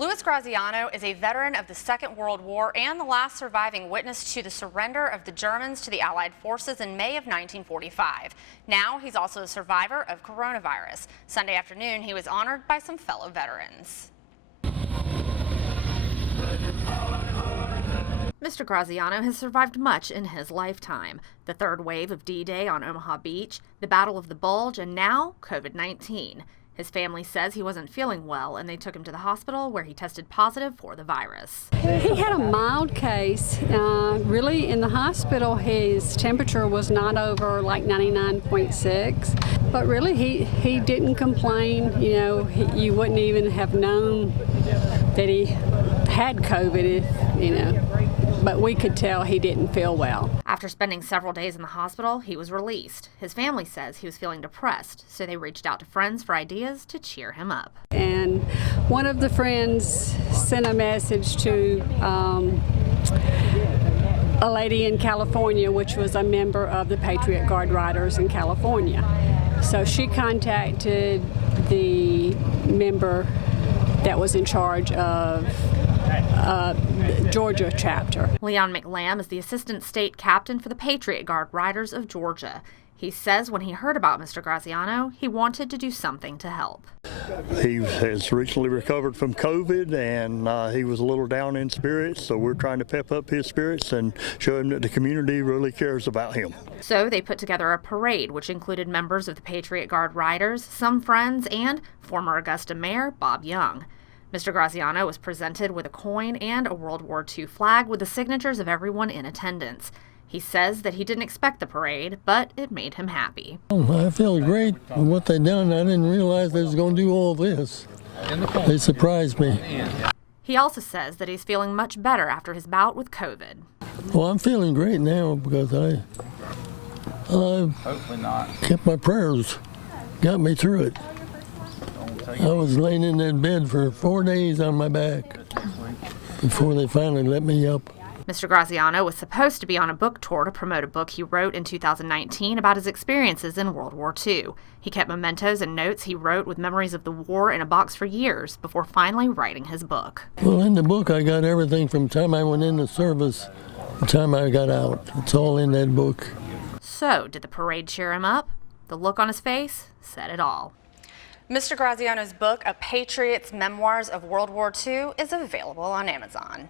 Louis Graziano is a veteran of the Second World War and the last surviving witness to the surrender of the Germans to the Allied forces in May of 1945. Now he's also a survivor of coronavirus. Sunday afternoon, he was honored by some fellow veterans. Mr. Graziano has survived much in his lifetime. The third wave of D-Day on Omaha Beach, the Battle of the Bulge, and now COVID-19. His family says he wasn't feeling well, and they took him to the hospital where he tested positive for the virus. He had a mild case. Really, in the hospital, his temperature was not over like 99.6. But really, he didn't complain. You know, you wouldn't even have known that he had COVID, but we could tell he didn't feel well. After spending several days in the hospital, he was released. His family says he was feeling depressed, so they reached out to friends for ideas to cheer him up. And one of the friends sent a message to a lady in California, which was a member of the Patriot Guard Riders in California. So she contacted the member that was in charge of Georgia chapter. Leon McLam is the assistant state captain for the Patriot Guard Riders of Georgia. He says when he heard about Mr. Graziano, he wanted to do something to help. He has recently recovered from COVID, and he was a little down in spirits, so we're trying to pep up his spirits and show him that the community really cares about him. So they put together a parade which included members of the Patriot Guard Riders, some friends, and former Augusta Mayor Bob Young. Mr. Graziano was presented with a coin and a World War II flag with the signatures of everyone in attendance. He says that he didn't expect the parade, but it made him happy. I feel great with what they done. I didn't realize they was going to do all this. They surprised me. He also says that he's feeling much better after his bout with COVID. Well, I'm feeling great now because I kept my prayers, got me through it. I was laying in that bed for 4 days on my back before they finally let me up. Mr. Graziano was supposed to be on a book tour to promote a book he wrote in 2019 about his experiences in World War II. He kept mementos and notes he wrote with memories of the war in a box for years before finally writing his book. Well, in the book, I got everything from the time I went into service to the time I got out. It's all in that book. So, did the parade cheer him up? The look on his face said it all. Mr. Graziano's book, A Patriot's Memoirs of World War II, is available on Amazon.